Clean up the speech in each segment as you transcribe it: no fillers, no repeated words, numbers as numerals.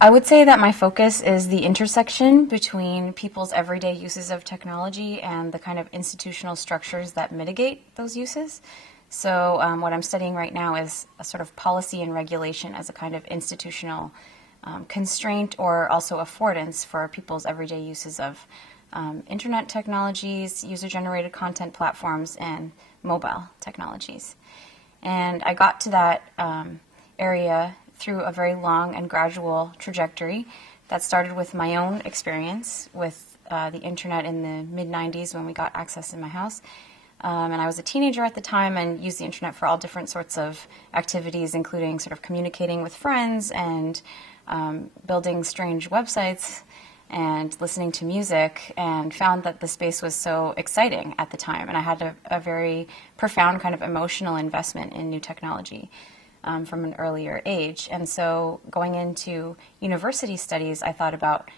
I would say that my focus is the intersection between people's everyday uses of technology and the kind of institutional structures that mitigate those uses. So what I'm studying right now is a sort of policy and regulation as a kind of institutional constraint or also affordance for people's everyday uses of internet technologies, user-generated content platforms, and mobile technologies. And I got to that area through a very long and gradual trajectory that started with my own experience with the internet in the mid-90s when we got access in my house. And I was a teenager at the time and used the internet for all different sorts of activities, including sort of communicating with friends and building strange websites and listening to music, and found that the space was so exciting at the time. And I had a very profound kind of emotional investment in new technology from an earlier age. And so going into university studies, I thought about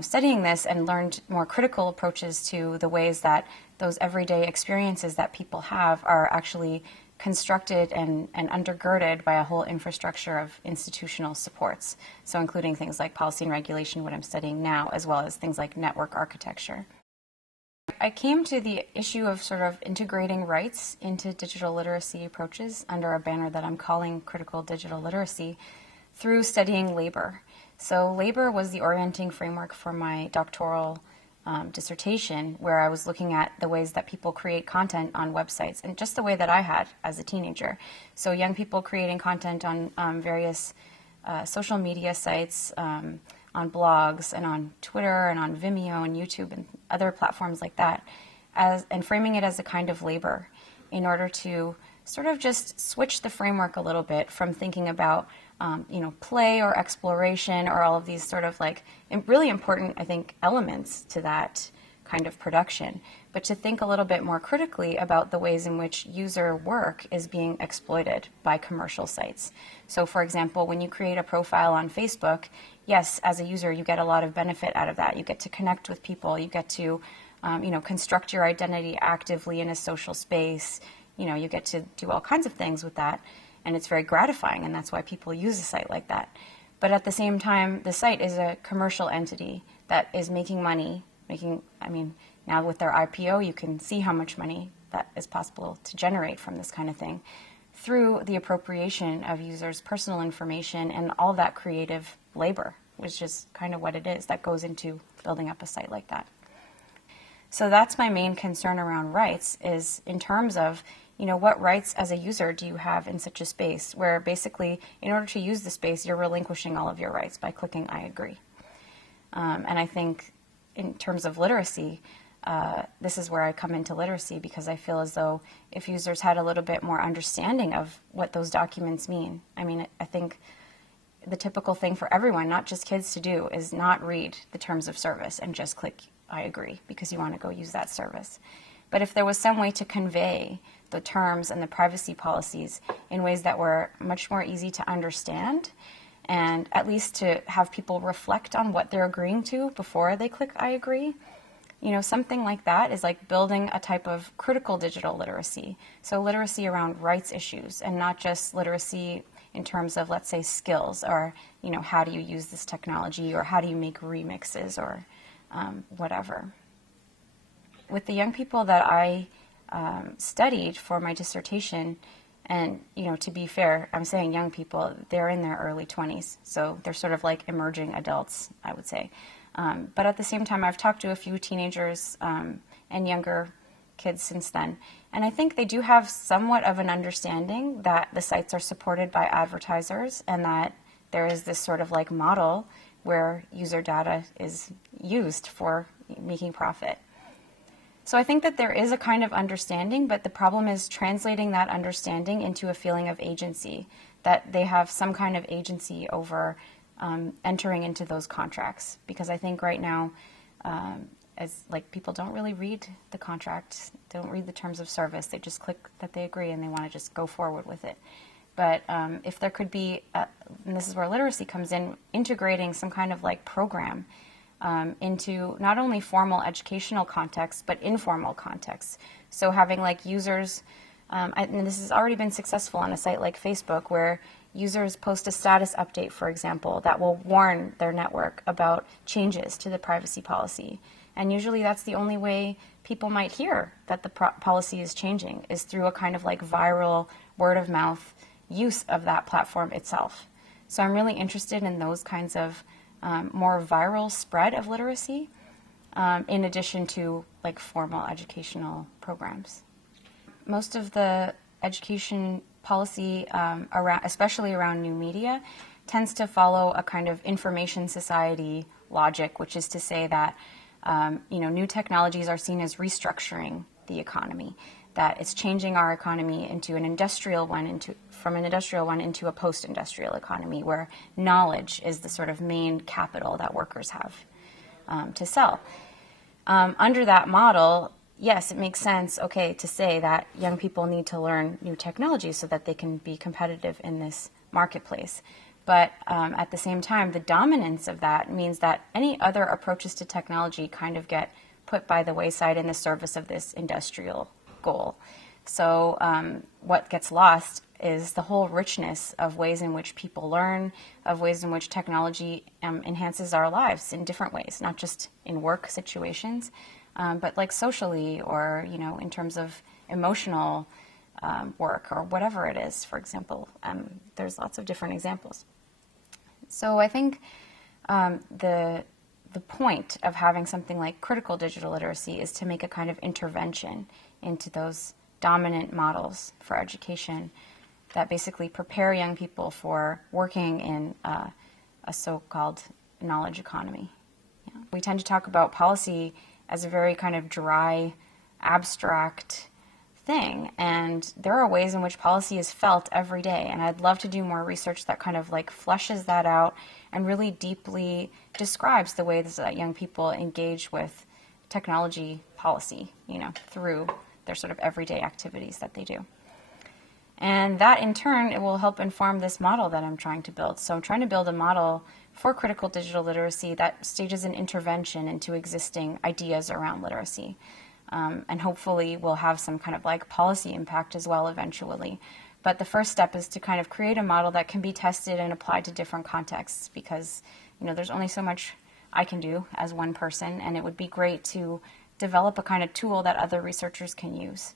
studying this and learned more critical approaches to the ways that those everyday experiences that people have are actually constructed and undergirded by a whole infrastructure of institutional supports. So including things like policy and regulation, what I'm studying now, as well as things like network architecture. I came to the issue of sort of integrating rights into digital literacy approaches under a banner that I'm calling Critical Digital Literacy through studying labor. So labor was the orienting framework for my doctoral dissertation, where I was looking at the ways that people create content on websites, and just the way that I had as a teenager. So young people creating content on various social media sites, on blogs and on Twitter and on Vimeo and YouTube and other platforms like that, and framing it as a kind of labor in order to sort of just switch the framework a little bit from thinking about play or exploration or all of these sort of like really important, I think, elements to that kind of production, but to think a little bit more critically about the ways in which user work is being exploited by commercial sites. So for example, when you create a profile on Facebook, yes, as a user, you get a lot of benefit out of that. You get to connect with people. You get to, construct your identity actively in a social space. You get to do all kinds of things with that. And it's very gratifying, and that's why people use a site like that. But at the same time, the site is a commercial entity that is making money, now with their IPO, you can see how much money that is possible to generate from this kind of thing through the appropriation of users' personal information and all that creative labor, which is kind of what it is that goes into building up a site like that. So that's my main concern around rights, is in terms of what rights as a user do you have in such a space where basically in order to use the space, you're relinquishing all of your rights by clicking I agree. And I think in terms of literacy, this is where I come into literacy, because I feel as though if users had a little bit more understanding of what those documents mean, I think the typical thing for everyone, not just kids, to do is not read the terms of service and just click I agree because you want to go use that service. But if there was some way to convey the terms and the privacy policies in ways that were much more easy to understand, and at least to have people reflect on what they're agreeing to before they click I agree, something like that is like building a type of critical digital literacy. So literacy around rights issues, and not just literacy in terms of, let's say, skills, or, how do you use this technology, or how do you make remixes, or whatever. With the young people that I studied for my dissertation, and, to be fair, I'm saying young people, they're in their early 20s, so they're sort of like emerging adults, I would say. But at the same time, I've talked to a few teenagers and younger kids since then, and I think they do have somewhat of an understanding that the sites are supported by advertisers, and that there is this sort of like model where user data is used for making profit. So I think that there is a kind of understanding, but the problem is translating that understanding into a feeling of agency, that they have some kind of agency over entering into those contracts. Because I think right now, people don't really read the contract, don't read the terms of service, they just click that they agree and they want to just go forward with it. But if there could be, and this is where literacy comes in, integrating some kind of like program into not only formal educational contexts, but informal contexts. So having like users, and this has already been successful on a site like Facebook, where users post a status update, for example, that will warn their network about changes to the privacy policy. And usually that's the only way people might hear that the policy is changing, is through a kind of like viral word of mouth use of that platform itself. So I'm really interested in those kinds of more viral spread of literacy, in addition to like formal educational programs. Most of the education policy, especially around new media, tends to follow a kind of information society logic, which is to say that new technologies are seen as restructuring the economy, that it's changing our economy into an industrial one, from an industrial one into a post-industrial economy, where knowledge is the sort of main capital that workers have to sell. Under that model, yes, it makes sense, to say that young people need to learn new technology so that they can be competitive in this marketplace. But at the same time, the dominance of that means that any other approaches to technology kind of get put by the wayside in the service of this industrial goal. So what gets lost is the whole richness of ways in which people learn, of ways in which technology enhances our lives in different ways, not just in work situations, but like socially, or in terms of emotional work, or whatever it is, for example. There's lots of different examples. So I think the point of having something like critical digital literacy is to make a kind of intervention into those dominant models for education that basically prepare young people for working in a so-called knowledge economy. Yeah. We tend to talk about policy as a very kind of dry, abstract thing, and there are ways in which policy is felt every day, and I'd love to do more research that kind of like fleshes that out and really deeply describes the ways that young people engage with technology policy, through their sort of everyday activities that they do. And that in turn, it will help inform this model that I'm trying to build. So I'm trying to build a model for critical digital literacy that stages an intervention into existing ideas around literacy. And hopefully we'll have some kind of like policy impact as well eventually. But the first step is to kind of create a model that can be tested and applied to different contexts, because there's only so much I can do as one person, and it would be great to develop a kind of tool that other researchers can use.